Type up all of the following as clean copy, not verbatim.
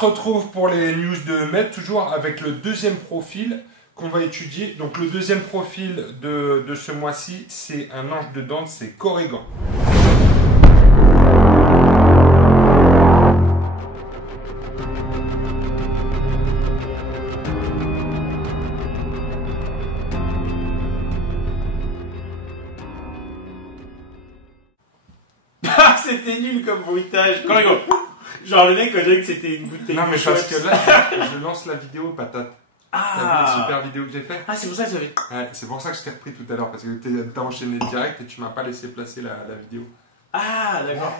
retrouve pour les news de Med, toujours avec le deuxième profil qu'on va étudier. Donc le deuxième profil de ce mois-ci, c'est un ange de Dante, c'est Corrigan. C'était nul comme bruitage. Corrigan. Genre le mec, quand j'ai dit que c'était une bouteille. Non mais parce que là, je lance la vidéo patate. T'as vu la super vidéo que j'ai fait? Ah, c'est pour ça que j'avais. Ouais, c'est pour ça que je t'ai repris tout à l'heure, parce que t'as enchaîné direct et tu m'as pas laissé placer la vidéo. Ah, d'accord.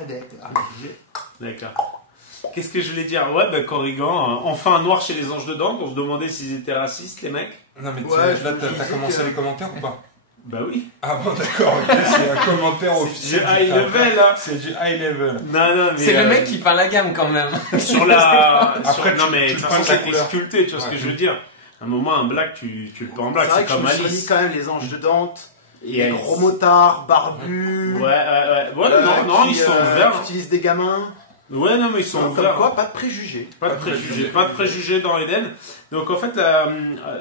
D'accord. Qu'est-ce que je voulais dire? Ouais, bah Corrigan, enfin un noir chez les anges de Dante. On se demandait s'ils étaient racistes, les mecs. Non mais là, t'as commencé les commentaires ou pas? Bah oui. Ah bon, d'accord, ok, c'est un commentaire officiel. C'est high level, là. C'est du high level. Non, mais. C'est le mec qui peint la gamme quand même. Sur la. Après, non, mais de toute façon, c'est c'était sculpté, tu vois ce que je veux dire. À un moment, un black, tu le peins en black, c'est comme Alice. Alice. Quand même les anges de Dante. Et Les gros motards, barbus. Ouais, non, ils sont ouverts. Qui utilisent des gamins. Ouais, non, mais ils sont Comme ouverts. quoi, pas de préjugés. Pas de préjugés dans Eden. Donc en fait,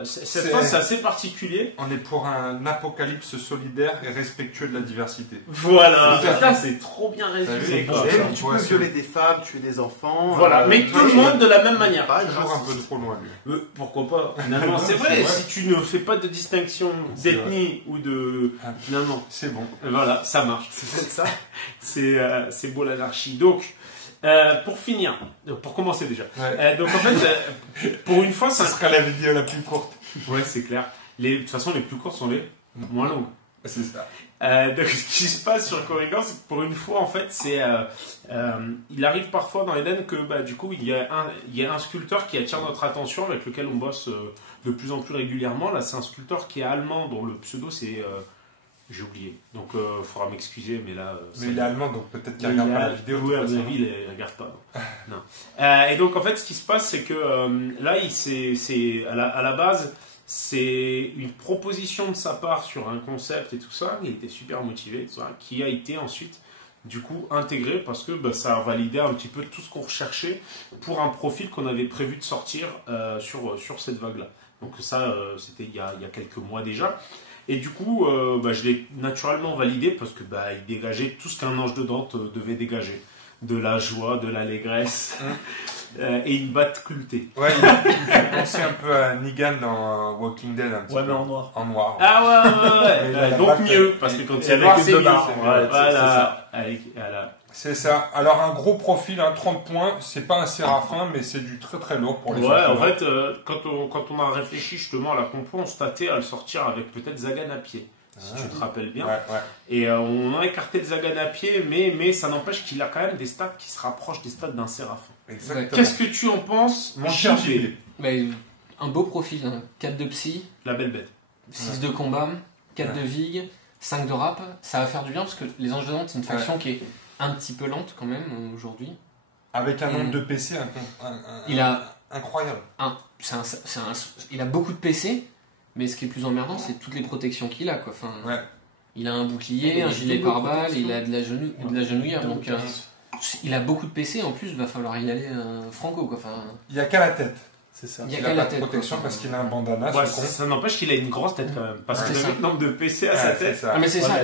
cette fin, c'est assez particulier. On est pour un apocalypse solidaire et respectueux de la diversité. Voilà, ça c'est trop bien résumé. Bon, Quoi. Tu peux violer des femmes, tuer des enfants. Voilà, mais tout le monde de la même manière. Pas Toujours un peu trop loin, lui. Pourquoi pas? Finalement, c'est vrai. Si tu ne fais pas de distinction d'ethnie ou de, finalement, c'est bon. Voilà, ça marche. C'est ça. C'est beau l'anarchie. Donc. Pour finir, pour commencer déjà. Ouais. Donc en fait, pour une fois, ça sera la vidéo la plus courte. Ouais, c'est clair. De toute façon, les plus courtes sont les moins longues. C'est ça. Donc ce qui se passe sur Corrigan, c'est que pour une fois, en fait, c'est il arrive parfois dans Eden que du coup, il y a un sculpteur qui attire notre attention, avec lequel on bosse de plus en plus régulièrement. Là, c'est un sculpteur qui est allemand, dont le pseudo c'est j'ai oublié, donc il faudra m'excuser, mais là... mais il est allemand, donc peut-être qu'il regarde pas la vidéo. Oui, à mon avis, il ne regarde pas. Non. Et donc, en fait, ce qui se passe, c'est que là, à la base, c'est une proposition de sa part sur un concept et tout ça. Il était super motivé, tout ça, qui a été ensuite, du coup, intégré parce que ça a validé un petit peu tout ce qu'on recherchait pour un profil qu'on avait prévu de sortir sur cette vague-là. Donc ça, c'était il y a quelques mois déjà. Et du coup, je l'ai naturellement validé parce que il dégageait tout ce qu'un ange de Dante devait dégager. De la joie, de l'allégresse et une batte sculptée. Ouais, il fait penser un peu à Negan dans Walking Dead. Un petit peu. Mais en noir. En noir. Ah ouais. Donc mieux, parce que quand il y avait que deux barres. Voilà. C'est ça. Alors un gros profil, 30 points, c'est pas un séraphin, mais c'est du très très lourd pour les Ouais, en fait, quand on a réfléchi justement à la compo, on se tâtait à le sortir avec peut-être Zagan à pied, si tu te rappelles bien. Ouais. Et on a écarté le Zagan à pied, mais ça n'empêche qu'il a quand même des stats qui se rapprochent des stats d'un séraphin. Exactement. Qu'est-ce que tu en penses, mon cher G? Un beau profil, 4 de psy, La belle bête. 6 de combat, 4 de vig, 5 de rap. Ça va faire du bien parce que les Anges de Dante, c'est une faction qui est un petit peu lente quand même aujourd'hui. Avec un nombre de PC incroyable. Il a beaucoup de PC, mais ce qui est plus emmerdant, c'est toutes les protections qu'il a, quoi. Enfin, il a un bouclier, un gilet pare-balles, il a de la genouillère. Donc, il a beaucoup de PC, en plus, il va falloir y aller franco, quoi. Enfin, il n'y a qu'à la tête. C'est ça. Il a pas de protection parce qu'il a un bandana. Ouais, ça n'empêche qu'il a une grosse tête quand même. Parce que le nombre de PC à sa tête. Mais c'est ça.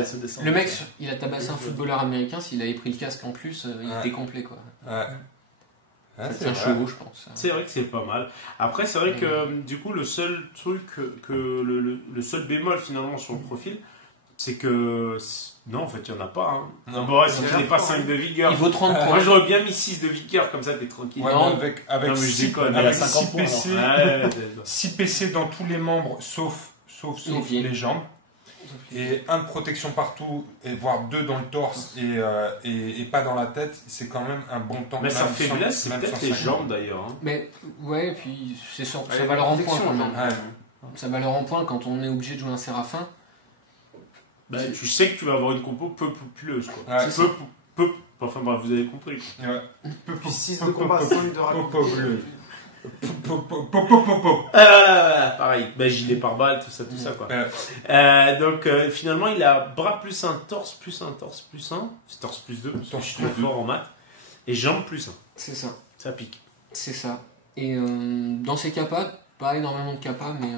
Le mec, il a tabassé un footballeur américain. S'il avait pris le casque en plus, il était complet, quoi. C'est un chevaux, je pense. C'est vrai que c'est pas mal. Après, c'est vrai que du coup, le seul truc, le seul bémol finalement sur le profil, c'est que. Non, en fait, il n'y en a pas. Hein. Si tu n'es pas 5 de vigueur. Il vaut 30 points. Moi, j'aurais bien mis 6 de vigueur, comme ça, t'es tranquille. Ouais, non, avec 6 PC, 6 PC dans tous les membres, sauf les jambes. Et 1 de protection partout, et voire 2 dans le torse et pas dans la tête, c'est quand même un bon temps. Mais sa faiblesse, c'est peut-être les jambes d'ailleurs. Mais ouais, puis c'est sûr, ça va leur en point quand même. Ça va leur en point quand on est obligé de jouer un séraphin. Tu sais que tu vas avoir une compo peu populeuse. Enfin bref, vous avez compris. Puis 6 de combat, 5 de raccourci. Pareil, gilet pare-balles, tout ça quoi. Donc finalement il a bras plus un, torse plus un, torse plus 1, c'est torse plus 2, parce que je suis trop fort en maths, et jambes plus 1. C'est ça. Ça pique. C'est ça. Et dans ces capas, pas énormément de capas, mais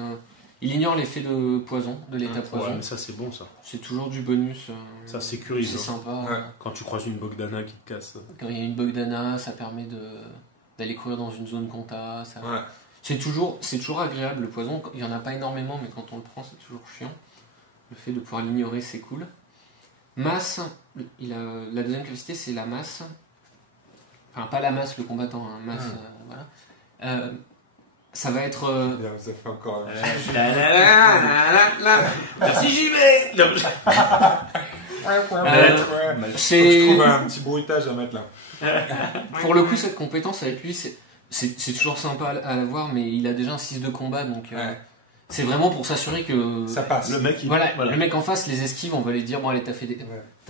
il ignore l'effet de poison, de l'état poison. Ouais, mais ça c'est bon ça. C'est toujours du bonus. Ça sécurise. C'est sympa. Ouais. Quand tu croises une Bogdana qui te casse. Quand il y a une Bogdana, ça permet d'aller courir dans une zone compta. Ça... Ouais. C'est toujours agréable le poison. Il n'y en a pas énormément, mais quand on le prend, c'est toujours chiant. Le fait de pouvoir l'ignorer, c'est cool. Masse, la deuxième capacité, c'est la masse. Enfin, pas la masse, le combattant, hein, masse, voilà. Ça va être. Ça fait encore. Merci JB. Je trouve un petit bruitage à mettre là. Pour le coup, cette compétence avec lui, c'est toujours sympa à l'avoir, mais il a déjà un 6 de combat, donc c'est vraiment pour s'assurer que ça passe. Le mec, le mec en face, les esquives, on va lui dire bon, allez, t'as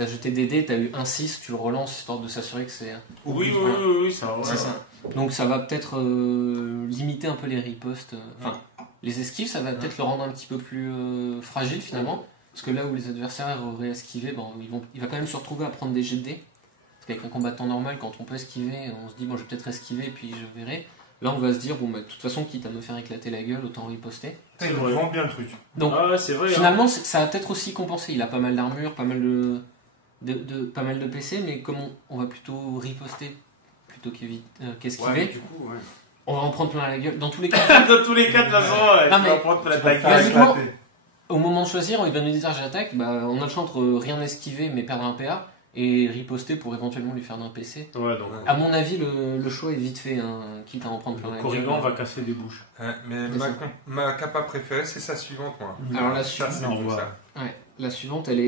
jeté des dés, t'as eu un 6, tu le relances histoire de s'assurer que c'est. Oui, ça va. C'est ça. Donc ça va peut-être limiter un peu les ripostes. Enfin, les esquives, ça va peut-être le rendre un petit peu plus fragile finalement. Parce que là où les adversaires auraient esquivé, il va quand même se retrouver à prendre des jets de dés. Parce qu'avec un combattant normal, quand on peut esquiver, on se dit bon, je vais peut-être esquiver et puis je verrai. Là, on va se dire bon, de toute façon, quitte à me faire éclater la gueule, autant riposter. Il vend bien le truc. Donc, c'est vrai. finalement, ça va peut-être aussi compenser. Il a pas mal d'armure, pas mal de PC, mais comme on va plutôt riposter plutôt qu'esquiver, du coup, on va en prendre plein la gueule. Dans tous les cas, Dans tous les cas, de toute façon, tu vas prendre plein la gueule. basiquement, au moment de choisir, il va nous dire j'attaque, on a le choix entre rien esquiver mais perdre un PA et riposter pour éventuellement lui faire d'un PC. Ouais, donc. À mon avis, le choix est vite fait, hein, quitte à en prendre plein la gueule. Corrigan va casser des bouches. Mais ma capa préférée, c'est sa suivante, moi. Alors la Ça, c'est bon, ça. la suivante, elle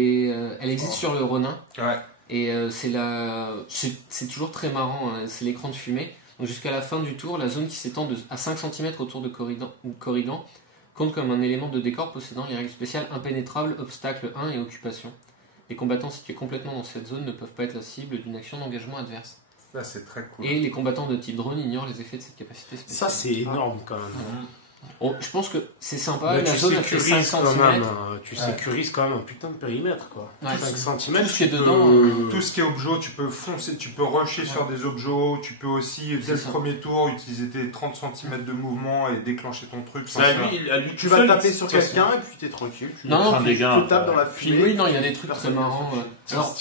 existe sur le Ronin. Ouais. Et c'est toujours très marrant, hein, c'est l'écran de fumée. Donc jusqu'à la fin du tour, la zone qui s'étend à 5 cm autour de Corrigan compte comme un élément de décor possédant les règles spéciales impénétrable, obstacle 1 et occupation. Les combattants situés complètement dans cette zone ne peuvent pas être la cible d'une action d'engagement adverse. Ça, c'est très cool. Et les combattants de type drone ignorent les effets de cette capacité spéciale. Ça, c'est énorme quand même. Bon, je pense que c'est sympa, Mais la zone a fait 5 cm. Tu sécurises quand même un putain de périmètre, quoi. 5 cm. Tout ce qui est dedans. Tout ce qui est objet, tu peux foncer, tu peux rusher sur des objets, tu peux aussi, dès le premier tour, utiliser tes 30 cm de mouvement et déclencher ton truc. Tu vas taper sur quelqu'un et puis t'es tranquille. Tu tapes dans la fumée. Puis oui, non, il y a des trucs très marrants. Alors,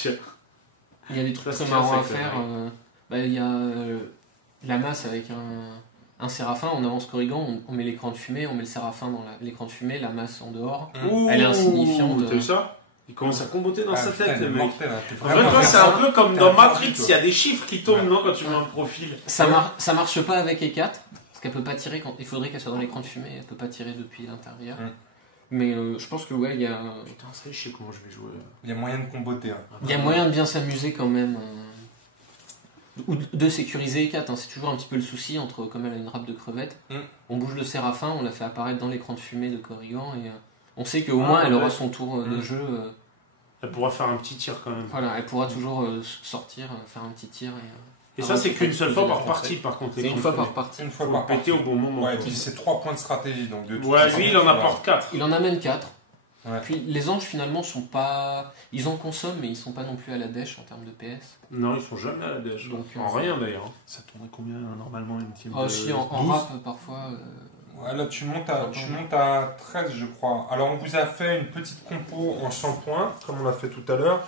il y a des trucs très marrants à faire. Il y a la masse avec un séraphin, on avance Corrigan, on met l'écran de fumée, on met le séraphin dans l'écran de fumée, la masse en dehors. Elle est insignifiante. T'as vu ça? Il commence à comboter dans sa tête, le mec. En fait, c'est un peu comme dans Matrix, il y a des chiffres qui tombent, non, quand tu mets un profil. Ça marche pas avec E4, parce qu'elle peut pas tirer il faudrait qu'elle soit dans l'écran de fumée, elle peut pas tirer depuis l'intérieur. Mais je pense que il y a. Putain, ça y est, je sais comment je vais jouer. Il y a moyen de comboter. Il y a moyen de bien s'amuser quand même. Ou de sécuriser E4, hein. C'est toujours un petit peu le souci entre, comme elle a une râpe de crevettes, on bouge le séraphin, on la fait apparaître dans l'écran de fumée de Corrigan et on sait qu'au moins elle aura son tour de jeu. Elle pourra faire un petit tir quand même. Voilà, elle pourra toujours sortir, faire un petit tir. Et ça, c'est qu'une seule fois par partie, par contre. C'est une fois par partie. Une fois Faut par péter au bon moment. Ouais, et puis c'est 3 points de stratégie. Donc lui, il en apporte 4. Il en amène 4. Ouais. Puis les anges finalement sont pas. Ils en consomment, mais ils sont pas non plus à la dèche en termes de PS. Non, ils sont jamais à la dèche. Donc, en rien d'ailleurs. Ça tournerait combien normalement une team aussi en rap parfois. Ouais, là tu montes à 13 je crois. Alors on vous a fait une petite compo en 100 points, comme on l'a fait tout à l'heure.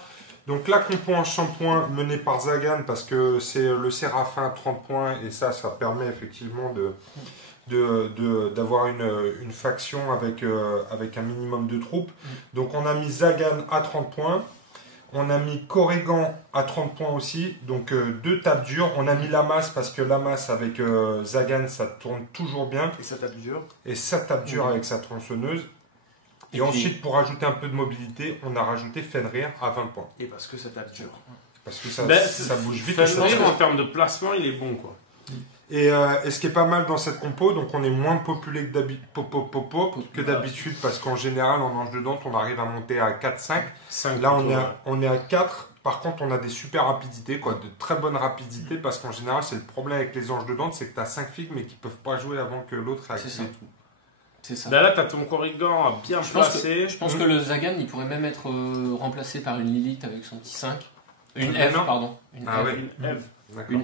Donc la compo en 100 points menée par Zagan, parce que c'est le Séraphin à 30 points, et ça permet effectivement d'avoir une faction avec un minimum de troupes. Donc on a mis Zagan à 30 points. On a mis Corrigan à 30 points aussi, donc 2 tapes dures. On a mis la masse parce que la masse avec Zagan, ça tourne toujours bien. Et ça tape dur. Et ça tape dur avec sa tronçonneuse. Et ensuite, pour rajouter un peu de mobilité, on a rajouté Fenrir à 20 points. Et parce que ça tape dur. Parce que ça bouge vite. Fenrir, en termes de placement, il est bon, quoi. Et ce qui est pas mal dans cette compo, donc on est moins populé que d'habitude, parce qu'en général, en ange de Dante, on arrive à monter à 4-5. Là, on est à 4. Par contre, on a des super rapidités, de très bonnes rapidités, parce qu'en général, c'est le problème avec les anges de Dante, c'est que tu as 5 figues, mais qui peuvent pas jouer avant que l'autre ait activé tout. C'est ça. Là, t'as ton Corrigan bien placé. Je pense que le Zagan, il pourrait même être remplacé par une Lilith avec son petit 5. Une Eve, pardon. Une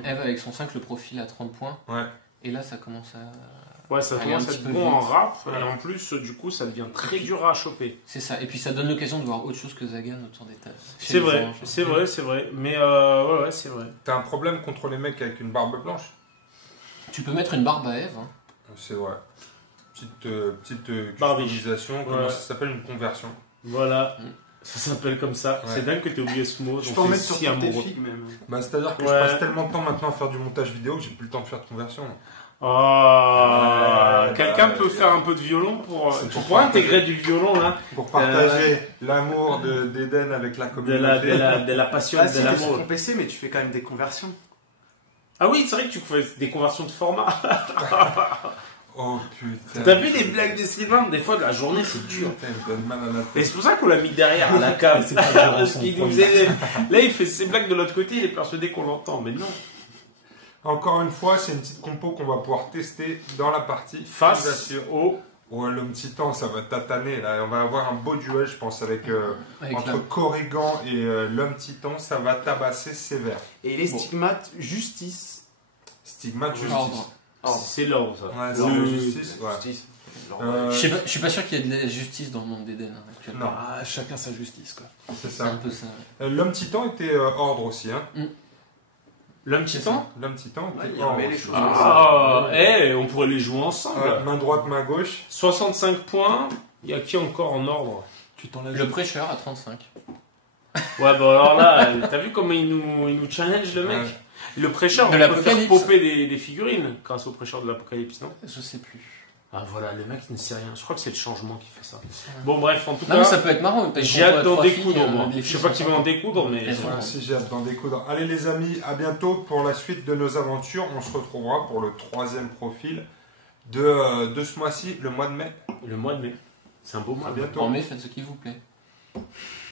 Eve avec son 5, le profil à 30 points. Ouais. Et là, ça commence à... Ouais, ça commence à être bon en rap, et en plus, du coup, ça devient très dur à choper. C'est ça, et puis ça donne l'occasion de voir autre chose que Zagan autour des tables. C'est vrai, c'est vrai. Mais ouais, c'est vrai. T'as un problème contre les mecs avec une barbe blanche? Tu peux mettre une barbe à Ève. Hein. C'est vrai. Petite customisation, comment ça s'appelle, une conversion. Voilà. Ça s'appelle comme ça. Ouais. C'est dingue que tu aies oublié ce mot. Je peux en mettre sur tes figues même. Bah, c'est-à-dire que je passe tellement de temps maintenant à faire du montage vidéo que j'ai plus le temps de faire de conversion. Quelqu'un peut faire un peu de violon pour intégrer du violon là. Pour partager l'amour d'Eden avec la communauté. De la passion, de l'amour. Sur ton PC, mais tu fais quand même des conversions. Ah oui, c'est vrai que tu fais des conversions de format. Oh putain. T'as vu les blagues de Sylvain? Des fois de la journée c'est dur. Et c'est pour ça qu'on l'a mis derrière à la cave. Parce qu'il nous faisait... Là il fait ses blagues de l'autre côté, il est persuadé qu'on l'entend, mais non. Encore une fois, c'est une petite compo qu'on va pouvoir tester dans la partie face au... Ouais, l'homme titan, ça va tataner. Là, on va avoir un beau duel, je pense, avec entre Corrigan et l'homme titan. Ça va tabasser sévère. Et les stigmates, justice. Stigmate, justice. C'est l'ordre, ça. Ouais, c'est la justice. Ouais. Je suis pas sûr qu'il y ait de la justice dans le monde d'Eden actuellement. Non, chacun sa justice, quoi. C'est ça. C'est un peu ça. L'homme titan était ordre aussi, hein. L'homme titan? L'homme titan était ordre. On pourrait les jouer ensemble. Main droite, main gauche. 65 points. Il y a qui encore en ordre? Le prêcheur à 35. Ouais, bon alors là, t'as vu comment il nous challenge le mec? Le prêcheur, on peut faire popper des figurines grâce au prêcheur de l'Apocalypse, non? Je sais plus. Ah voilà, le mec il ne sait rien. Je crois que c'est le changement qui fait ça. Bon bref, en tout cas... Non mais ça peut être marrant. J'ai hâte d'en découdre, moi. Je sais pas qui va en découdre, mais... Si j'ai hâte d'en découdre. Allez les amis, à bientôt pour la suite de nos aventures. On se retrouvera pour le 3e profil de ce mois-ci, le mois de mai. Le mois de mai. C'est un beau mois. À bientôt. En mai, faites ce qu'il vous plaît.